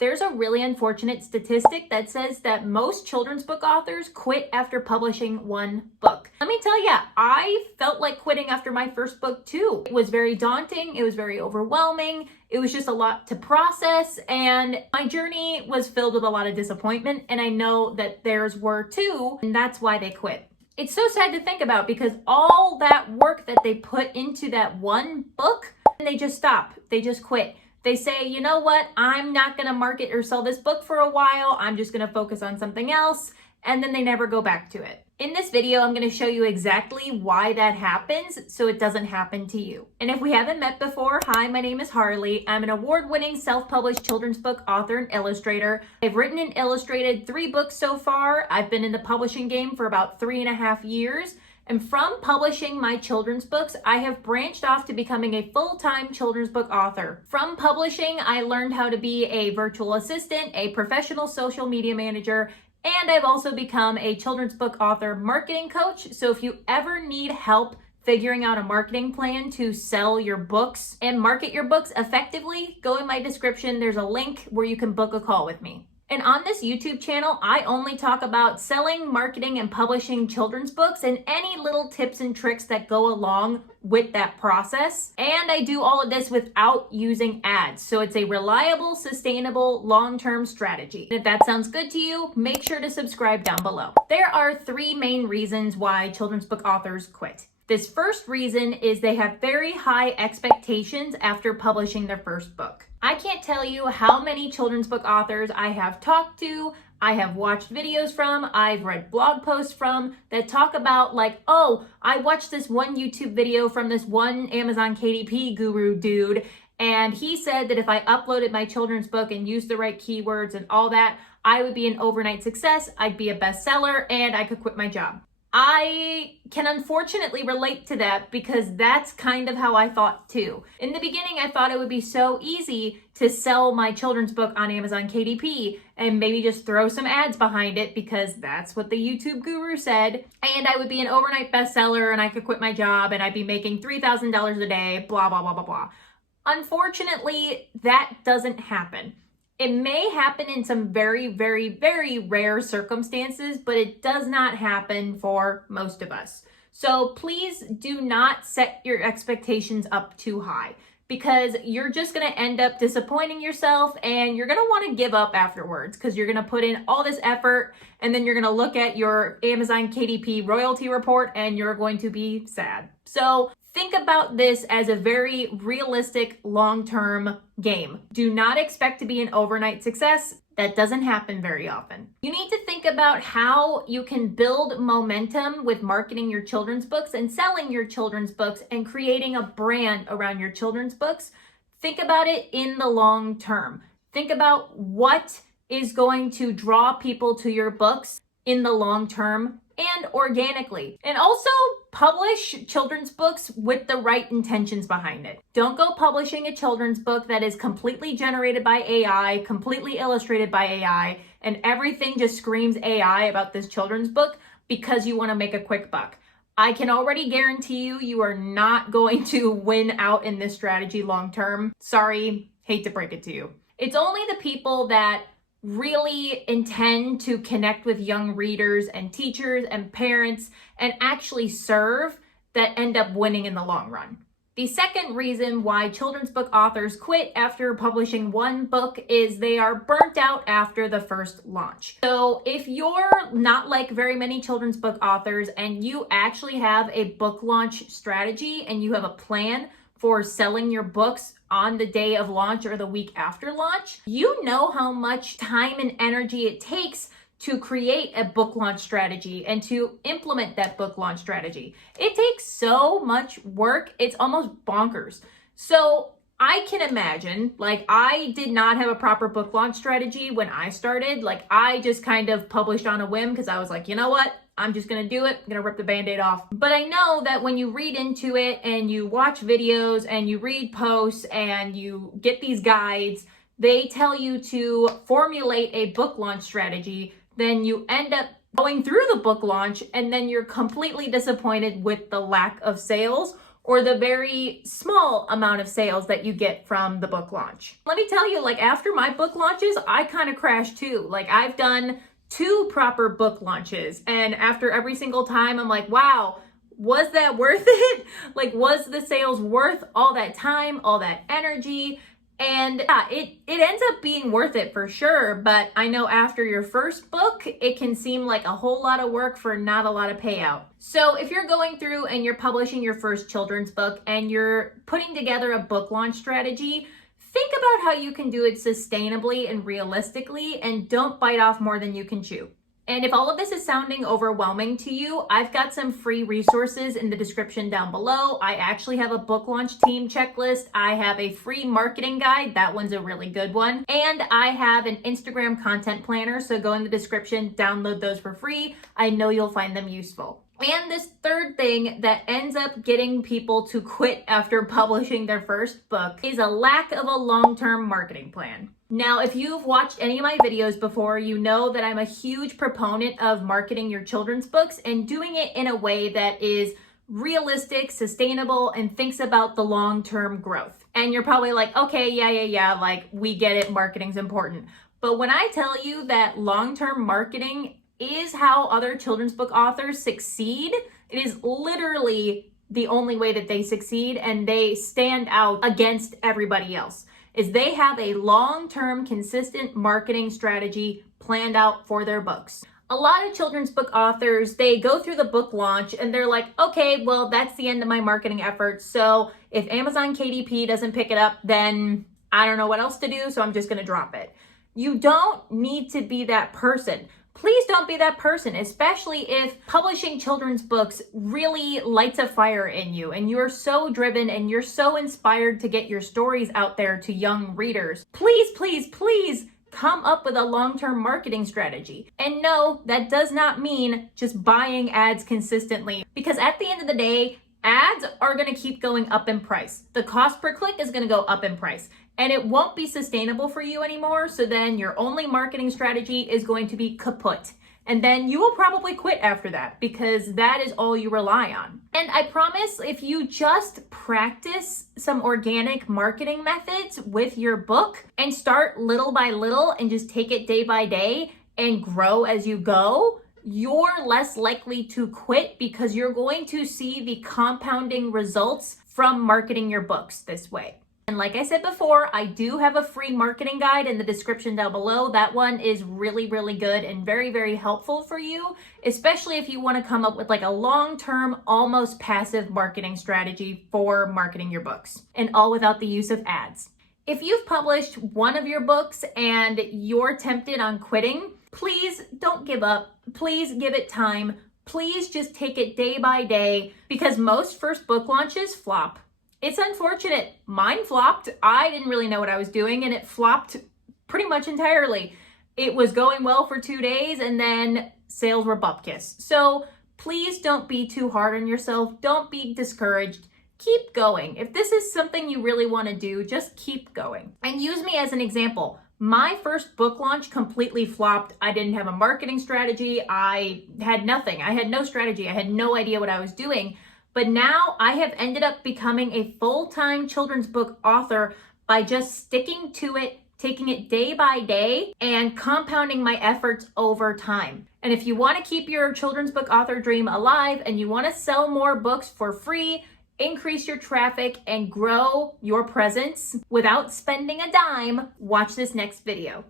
There's a really unfortunate statistic that says that most children's book authors quit after publishing one book. Let me tell you, I felt like quitting after my first book too. It was very daunting. It was very overwhelming. It was just a lot to process, and my journey was filled with a lot of disappointment, and I know that theirs were too, and that's why they quit. It's so sad to think about because all that work that they put into that one book, and they just stop. They just quit. They say, you know what, I'm not going to market or sell this book for a while. I'm just going to focus on something else. And then they never go back to it. In this video, I'm going to show you exactly why that happens so it doesn't happen to you. And if we haven't met before, hi, my name is Harley. I'm an award-winning self-published children's book author and illustrator. I've written and illustrated 3 books so far. I've been in the publishing game for about 3.5 years. And from publishing my children's books, I have branched off to becoming a full-time children's book author. From publishing, I learned how to be a virtual assistant, a professional social media manager, and I've also become a children's book author marketing coach. So if you ever need help figuring out a marketing plan to sell your books and market your books effectively, go in my description. There's a link where you can book a call with me. And on this YouTube channel, I only talk about selling, marketing, and publishing children's books and any little tips and tricks that go along with that process. And I do all of this without using ads. So it's a reliable, sustainable, long-term strategy. And if that sounds good to you, make sure to subscribe down below. There are 3 main reasons why children's book authors quit. This first reason is they have very high expectations after publishing their first book. I can't tell you how many children's book authors I have talked to, I have watched videos from, I've read blog posts from that talk about like, oh, I watched this one YouTube video from this one Amazon KDP guru dude, and he said that if I uploaded my children's book and used the right keywords and all that, I would be an overnight success, I'd be a bestseller, and I could quit my job. I can unfortunately relate to that because that's kind of how I thought too. In the beginning, I thought it would be so easy to sell my children's book on Amazon KDP and maybe just throw some ads behind it because that's what the YouTube guru said. And I would be an overnight bestseller and I could quit my job and I'd be making $3,000 a day, blah, blah, blah, blah, blah. Unfortunately, that doesn't happen. It may happen in some very, very, very rare circumstances, but it does not happen for most of us. So please do not set your expectations up too high because you're just going to end up disappointing yourself and you're going to want to give up afterwards because you're going to put in all this effort and then you're going to look at your Amazon KDP royalty report and you're going to be sad. So think about this as a very realistic long-term game. Do not expect to be an overnight success. That doesn't happen very often. You need to think about how you can build momentum with marketing your children's books and selling your children's books and creating a brand around your children's books. Think about it in the long term. Think about what is going to draw people to your books in the long term and organically. And also publish children's books with the right intentions behind it. Don't go publishing a children's book that is completely generated by AI, completely illustrated by AI, and everything just screams AI about this children's book because you want to make a quick buck. I can already guarantee you, you are not going to win out in this strategy long term. Sorry, hate to break it to you. It's only the people that really intend to connect with young readers and teachers and parents and actually serve that end up winning in the long run. The second reason why children's book authors quit after publishing one book is they are burnt out after the first launch. So if you're not like very many children's book authors and you actually have a book launch strategy and you have a plan for selling your books on the day of launch or the week after launch, you know how much time and energy it takes to create a book launch strategy and to implement that book launch strategy. It takes so much work, it's almost bonkers. So I can imagine, like, I did not have a proper book launch strategy when I started. Like, I just kind of published on a whim because I was like, you know what? I'm just going to do it. I'm going to rip the Band-Aid off. But I know that when you read into it and you watch videos and you read posts and you get these guides, they tell you to formulate a book launch strategy. Then you end up going through the book launch and then you're completely disappointed with the lack of sales or the very small amount of sales that you get from the book launch. Let me tell you, like after my book launches, I kind of crashed too. Like I've done 2 proper book launches, and after every single time I'm like, wow, was that worth it? Like, was the sales worth all that time, all that energy? And yeah, it ends up being worth it for sure, but I know after your first book, it can seem like a whole lot of work for not a lot of payout. So if you're going through and you're publishing your first children's book and you're putting together a book launch strategy, think about how you can do it sustainably and realistically, and don't bite off more than you can chew. And if all of this is sounding overwhelming to you, I've got some free resources in the description down below. I actually have a book launch team checklist. I have a free marketing guide. That one's a really good one. And I have an Instagram content planner. So go in the description, download those for free. I know you'll find them useful. And this third thing that ends up getting people to quit after publishing their first book is a lack of a long-term marketing plan. Now, if you've watched any of my videos before, you know that I'm a huge proponent of marketing your children's books and doing it in a way that is realistic, sustainable, and thinks about the long-term growth. And you're probably like, okay, yeah, like we get it, marketing's important. But when I tell you that long-term marketing is how other children's book authors succeed, it is literally the only way that they succeed and they stand out against everybody else. Is they have a long-term consistent marketing strategy planned out for their books. A lot of children's book authors, they go through the book launch and they're like, okay, well, that's the end of my marketing efforts. So if Amazon KDP doesn't pick it up, then I don't know what else to do, so I'm just gonna drop it. You don't need to be that person. Please don't be that person, especially if publishing children's books really lights a fire in you and you're so driven and you're so inspired to get your stories out there to young readers. Please come up with a long-term marketing strategy. And no, that does not mean just buying ads consistently, because at the end of the day, ads are going to keep going up in price. The cost per click is going to go up in price, and it won't be sustainable for you anymore. So then your only marketing strategy is going to be kaput. And then you will probably quit after that because that is all you rely on. And I promise, if you just practice some organic marketing methods with your book and start little by little and just take it day by day and grow as you go, you're less likely to quit because you're going to see the compounding results from marketing your books this way. And like I said before, I do have a free marketing guide in the description down below. That one is really good and very helpful for you, especially if you want to come up with like a long-term, almost passive marketing strategy for marketing your books, and all without the use of ads. If you've published one of your books and you're tempted on quitting, please don't give up. Please give it time. Please just take it day by day, because most first book launches flop. It's unfortunate. Mine flopped. I didn't really know what I was doing, and it flopped pretty much entirely. It was going well for 2 days, and then sales were bupkis. So please don't be too hard on yourself. Don't be discouraged. Keep going. If this is something you really want to do, just keep going. And use me as an example. My first book launch completely flopped. I didn't have a marketing strategy. I had nothing. I had no strategy. I had no idea what I was doing. But now I have ended up becoming a full-time children's book author by just sticking to it, taking it day by day, and compounding my efforts over time. And if you want to keep your children's book author dream alive and you want to sell more books for free, increase your traffic, and grow your presence without spending a dime, watch this next video.